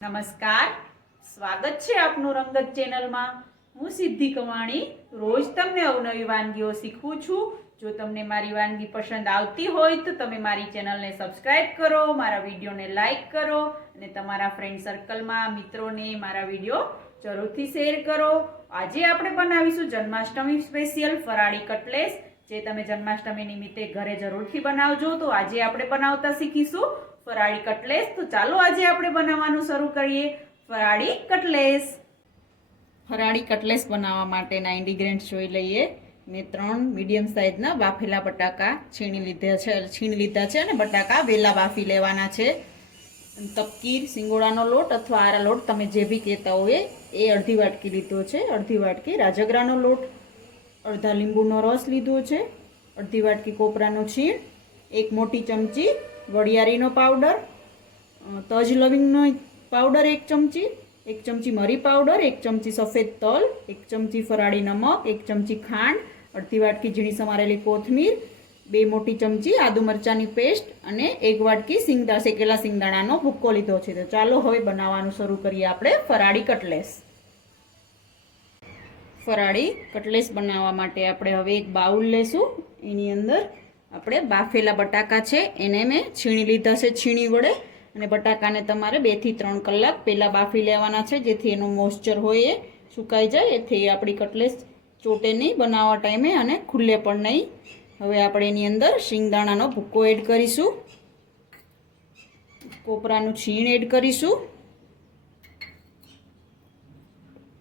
નમસ્કાર, સ્વાગત છે આપનું રંગત ચેનલમાં। હું સિદ્ધિ કમાણી રોજ તમને અવનવી વાનગીઓ શીખવું છું। જો તમને મારી વાનગી પસંદ આવતી હોય તો તમે મારી ચેનલને સબસ્ક્રાઇબ કરો, મારા વિડીયોને લાઈક કરો અને તમારા ફ્રેન્ડ સર્કલમાં મિત્રોને મારા વિડીયો જરૂરથી શેર કરો। આજે આપણે બનાવીશું જન્માષ્ટમી સ્પેશિયલ ફરાળી કટલેસ, જે તમે જન્માષ્ટમી નિમિત્તે ઘરે જરૂરથી બનાવજો। તો આજે આપણે બનાવતા શીખીશું ફરાળી કટલેસ। તો ચાલો આજે આપણે બનાવવાનું શરૂ કરીએ। ફરાળી કટલેસ। ફરાળી કટલેસ બનાવવા માટેના ઇન્ગ્રેડિયન્ટ્સ જોઈ લઈએ। મેં 3 મીડિયમ સાઇઝના બાફેલા બટાકા છીણી લીધા છે અને બટાકા વેલા બાફી લેવાના છે। તપકીર, સિંગોડાનો લોટ અથવા આરા લોટ તમે જે બી કહેતા હોય એ અડધી વાટકી લીધો છે। અડધી વાટકી રાજગરાનો લોટ, અડધા લીંબુનો રસ લીધો છે, અડધી વાટકી કોપરાનો છીણ, 1 મોટી ચમચી વરિયાળીનો પાવડર, તજ લવિંગનો પાવડર 1 ચમચી, 1 ચમચી મરી પાવડર, 1 ચમચી સફેદ તલ, 1 ચમચી ફરાળી નમક, 1 ચમચી ખાંડ, અડધી વાટકી ઝીણી સમારેલી કોથમીર, 2 મોટી ચમચી આદુ મરચાંની પેસ્ટ અને 1 વાટકી શેકેલા સિંગદાણાનો ભૂક્કો લીધો છે। તો ચાલો હવે બનાવવાનું શરૂ કરીએ આપણે ફરાળી કટલેસ। ફરાળી કટલેસ બનાવવા માટે આપણે હવે એક બાઉલ લેશું। એની અંદર આપણે બાફેલા બટાકા છે એને મેં છીણી લીધા છે છીણી વડે, અને બટાકાને તમારે 2 થી 3 કલાક પહેલાં બાફી લેવાના છે, જેથી એનું મોઇસ્ચર હોય એ સુકાઈ જાય, એથી આપણી કટલેસ ચોટે નહીં બનાવવા ટાઈમે અને ખુલ્લે પણ નહીં। હવે આપણે એની અંદર શિંગદાણાનો ભૂક્કો એડ કરીશું, કોપરાનું છીણ એડ કરીશું,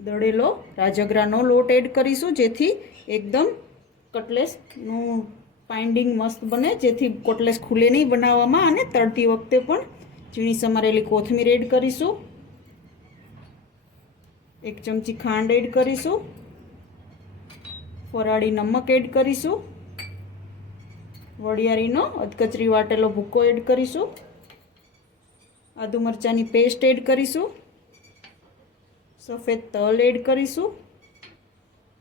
દળેલો રાજગરાનો લોટ એડ કરીશું, જેથી એકદમ કટલેસનું બાઇન્ડિંગ મસ્ત બને, જેથી કટલેસ ખુલે નહીં બનાવવામાં, અને તળતી વખતે પણ ઝીણી સમારેલી કોથમીર એડ કરીશું, 1 ચમચી ખાંડ એડ કરીશું, ફરાળી નમક એડ કરીશું, વરિયાળીનો અધકચરી વાટેલો ભૂક્કો એડ કરીશું, આદુ મરચાંની પેસ્ટ એડ કરીશું, સફેદ તલ એડ કરીશું,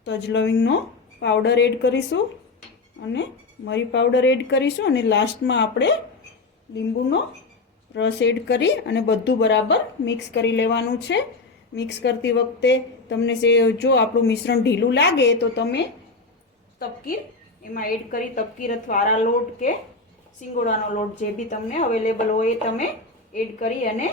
તજ લવિંગનો પાવડર એડ કરીશું અને મરી પાવડર એડ કરીશું, અને લાસ્ટમાં આપણે લીંબુનો રસ એડ કરી અને બધું બરાબર મિક્સ કરી લેવાનું છે। મિક્સ કરતી વખતે તમને જો આપણું મિશ્રણ ઢીલું લાગે તો તમે તપકીર એમાં એડ કરી, તપકીર અથવા આરા લોટ કે સિંગોડાનો લોટ જે બી તમને અવેલેબલ હોય એ તમે એડ કરી અને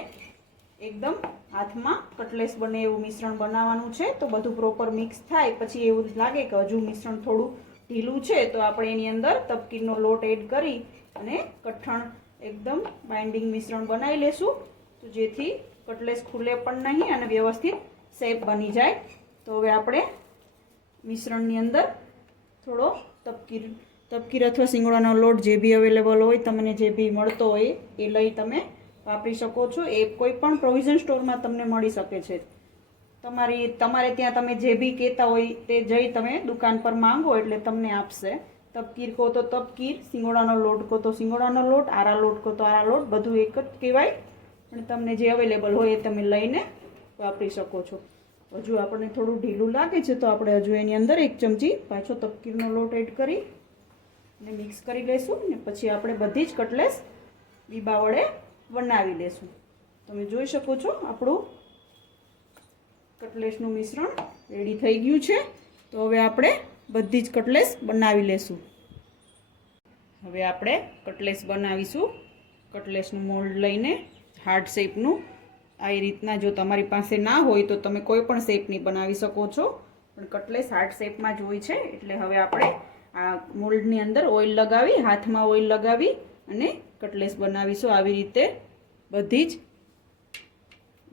એકદમ હાથમાં કટલેસ બને એવું મિશ્રણ બનાવવાનું છે। તો બધું પ્રોપર મિક્સ થાય પછી એવું લાગે કે હજુ મિશ્રણ થોડું ઢીલું છે તો આપણે એની અંદર તપકીરનો લોટ એડ કરી અને કઠણ એકદમ બાઇન્ડિંગ મિશ્રણ બનાવી લેશું, તો જેથી કટલેસ ખુલે પણ નહીં અને વ્યવસ્થિત શેપ બની જાય। તો હવે આપણે મિશ્રણની અંદર થોડો તપકીર અથવા સિંગોડાનો લોટ જે બી અવેલેબલ હોય, તમને જે બી મળતો હોય એ લઈ તમે વાપરી શકો છો। એ કોઈ પણ પ્રોવિઝન સ્ટોરમાં તમને મળી શકે છે। તમારે ત્યાં તમે જે બી કહેતા હોય તે જઈ તમે દુકાન પર માંગો એટલે તમને આપશે। તપકીર કહો તો તપકીર, સિંગોડાનો લોટ કહો તો સિંગોડાનો લોટ, આરા લોટ કહો તો આરા લોટ, બધું એક જ કહેવાય, પણ તમને જે અવેલેબલ હોય એ તમે લઈને વાપરી શકો છો। હજુ આપણને થોડું ઢીલું લાગે છે તો આપણે હજુ એની અંદર 1 ચમચી પાછો તપકીરનો લોટ એડ કરી અને મિક્સ કરી લઈશું, ને પછી આપણે બધી જ કટલેસ બીબા વડે બનાવી લેશું। તમે જોઈ શકો છો આપણું કટલેસનું મિશ્રણ રેડી થઈ ગયું છે। તો હવે આપણે બધી જ કટલેસ બનાવી લેશું। હવે આપણે કટલેસ બનાવીશું। કટલેસનું મોલ્ડ લઈને હાર્ડ શેપનું આવી રીતના, જો તમારી પાસે ના હોય તો તમે કોઈ પણ શેપની બનાવી શકો છો, પણ કટલેસ હાર્ડ શેપમાં જ હોય છે। એટલે હવે આપણે આ મોલ્ડની અંદર ઓઇલ લગાવી, હાથમાં ઓઇલ લગાવી અને કટલેસ બનાવીશું। આવી રીતે બધી જ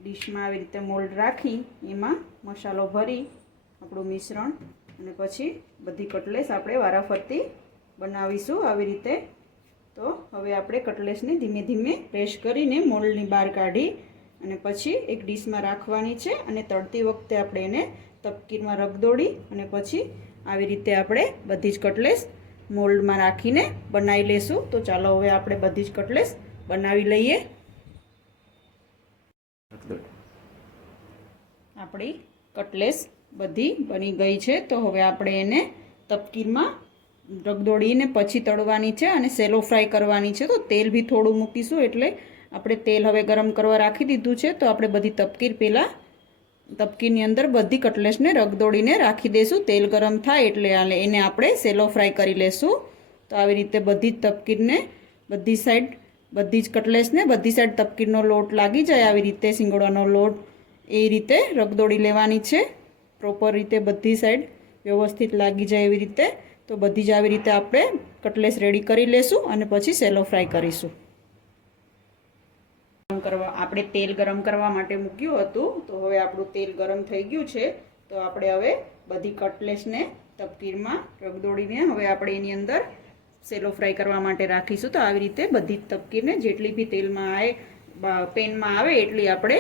ડીશમાં આવી રીતે મોલ્ડ રાખી એમાં મસાલો ભરી આપણું મિશ્રણ, અને પછી બધી કટલેસ આપણે વારાફરતી બનાવીશું આવી રીતે। તો હવે આપણે કટલેસને ધીમે ધીમે પ્રેસ કરીને મોલ્ડની બહાર કાઢી અને પછી એક ડીશમાં રાખવાની છે, અને તળતી વખતે આપણે એને તપકીરમાં રગદોડી અને પછી આવી રીતે આપણે બધી જ કટલેસ મોલ્ડમાં રાખીને બનાવી લેશું। તો ચાલો હવે આપણે બધી જ કટલેસ બનાવી લઈએ। આપણી કટલેસ બધી બની ગઈ છે, તો હવે આપણે એને તપકીરમાં રગદોડીને પછી તળવાની છે અને સેલો ફ્રાય કરવાની છે। તો તેલ બી થોડું મૂકીશું એટલે આપણે તેલ હવે ગરમ કરવા રાખી દીધું છે. તો આપણે બધી તપકીર પહેલાં તપકીરની અંદર બધી કટલેસને રગદોળીને રાખી દઈશું. તેલ ગરમ થાય એટલે એને આપણે સેલો ફ્રાય કરી લેશું. તો આવી રીતે બધી જ તપકીરને બધી સાઈડ બધી જ કટલેસને બધી સાઈડ તપકીરનો લોટ લાગી જાય આવી રીતે સિંગોડાનો લોટ એ રીતે રગદોળી લેવાની છે. પ્રોપર રીતે બધી સાઈડ વ્યવસ્થિત લાગી જાય એવી રીતે. તો બધી જ આવી રીતે આપણે કટલેસ રેડી કરી લેશું અને પછી સેલો ફ્રાય કરીશું. આપણે તેલ ગરમ કરવા માટે મૂક્યું હતું. તો હવે આપણું તેલ ગરમ થઈ ગયું છે. તો આપણે હવે બધી કટલેસને તપકીરમાં રગદોળીને હવે આપણે એની અંદર સેલો ફ્રાય કરવા માટે રાખીશું. તો આવી રીતે બધી જ તપકીરને જેટલી બી તેલમાં આવે પેનમાં આવે એટલી આપણે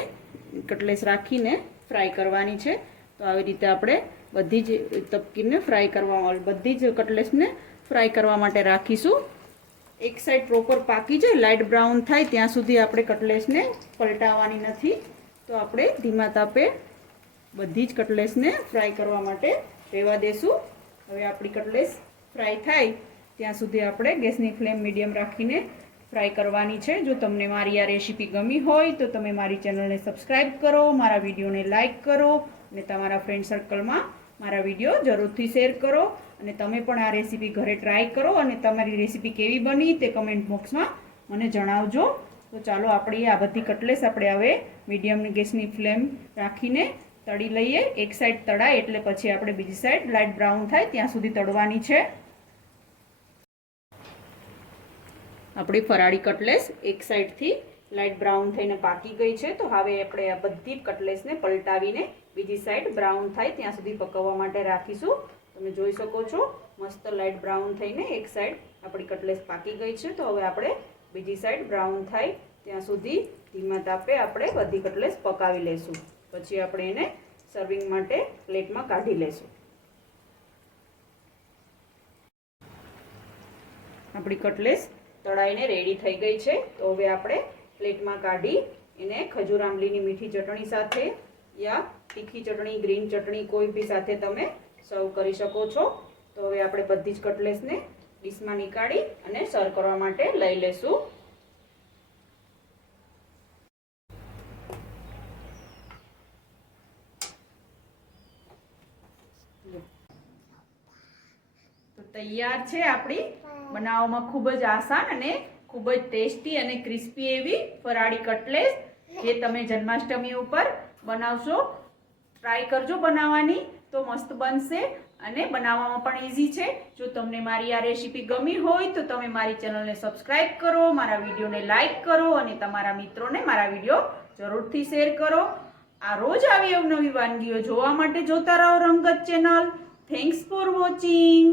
કટલેસ રાખીને ફ્રાય કરવાની છે. તો આવી રીતે આપણે બધી જ તપકીરને ફ્રાય કરવા બધી જ કટલેસને ફ્રાય કરવા માટે રાખીશું. એક સાઈડ પ્રોપર પાકી જાય લાઇટ બ્રાઉન થાય ત્યાં સુધી આપણે કટલેસને પલટાવવાની નથી. તો આપણે ધીમા તાપે બધી જ કટલેસને ફ્રાય કરવા માટે રહેવા દેશું. હવે આપણી કટલેસ ફ્રાય થાય ત્યાં સુધી આપણે ગેસની ફ્લેમ મીડિયમ રાખીને ફ્રાય કરવાની છે. જો તમને મારી આ રેસીપી ગમી હોય તો તમે મારી ચેનલને સબસ્ક્રાઈબ કરો, મારા વિડીયોને લાઇક કરો અને તમારા ફ્રેન્ડ સર્કલમાં મારા વિડીયો જરૂરથી શેર કરો. અને તમે પણ આ રેસીપી ઘરે ટ્રાય કરો અને તમારી રેસીપી કેવી બની તે કમેન્ટ બોક્સમાં મને જણાવજો. તો ચાલો આપણી આ બધી કટલેસ આપણે હવે મીડિયમ ગેસની ફ્લેમ રાખીને તળી લઈએ. એક સાઈડ તળાય એટલે પછી આપણે બીજી સાઈડ લાઇટ બ્રાઉન થાય ત્યાં સુધી તળવાની છે. આપણી ફરાળી કટલેસ એક સાઈડથી લાઇટ બ્રાઉન થઈને પાકી ગઈ છે. તો હવે આપણે આ બધી કટલેસને પલટાવીને બીજી સાઈડ બ્રાઉન થાય ત્યાં સુધી પકવવા માટે રાખીશું. તમે જોઈ શકો છો મસ્ત લાઇટ બ્રાઉન થઈને એક સાઈડ આપણી કટલેસ પાકી ગઈ છે. તો હવે આપણે બીજી સાઈડ બ્રાઉન થાય ત્યાં સુધી ધીમા તાપે આપણે બધી કટલેસ પકાવી લેશું. પછી આપણે એને સર્વિંગ માટે પ્લેટમાં કાઢી લેશું. આપણી કટલેસ તળાઈને રેડી થઈ ગઈ છે. તો હવે આપણે પ્લેટમાં કાઢી એને ખજૂર આંબલીની મીઠી ચટણી સાથે યા તીખી ચટણી ગ્રીન ચટણી કોઈ બી સાથે તમે સર્વ કરી શકો છો. તો હવે આપણે બધી જ કટલેસને ડીશમાં નીકાળી અને સર્વ કરવા માટે લઈ લેશું. તો તૈયાર છે આપણી બનાવવામાં ખૂબ જ આસાન અને ખૂબ જ ટેસ્ટી અને ક્રિસ્પી એવી ફરાળી કટલેસ જે તમે જન્માષ્ટમી ઉપર બનાવશો. ટ્રાય કરજો બનાવવાની તો મસ્ત બનશે અને બનાવવામાં પણ ઇઝી છે. જો તમને મારી આ રેસીપી ગમી હોય તો તમે મારી ચેનલને સબસ્ક્રાઈબ કરો, મારા વિડીયોને લાઇક કરો અને તમારા મિત્રોને મારા વિડીયો જરૂરથી શેર કરો. આ રોજ આવી અવનવી વાનગીઓ જોવા માટે જોતા રહો રંગત ચેનલ. Thanks for watching.